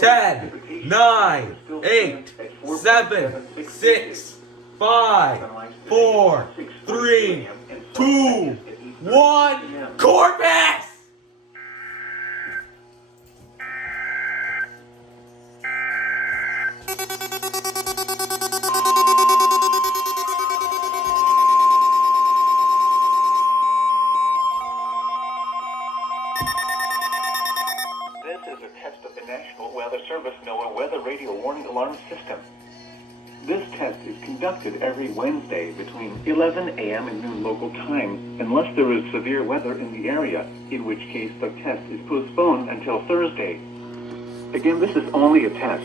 10, 9, 8, 7, 6, 5, 4, 3, 2, 1, Corpus! This is a test of the National Weather Service NOAA Weather Radio Warning Alarm System. This test is conducted every Wednesday between 11 a.m. and noon local time, unless there is severe weather in the area, in which case the test is postponed until Thursday. Again, this is only a test.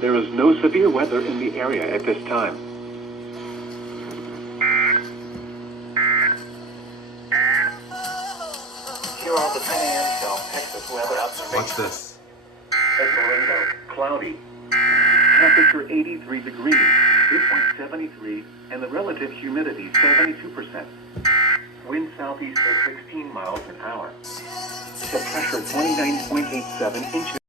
There is no severe weather in the area at this time. Here are the 10 a.m. South Texas weather observations. Watch this. At Laredo, cloudy. Temperature 83 degrees, dew point 73, and the relative humidity 72%. Wind southeast at 16 miles an hour. The pressure 29.87 inches.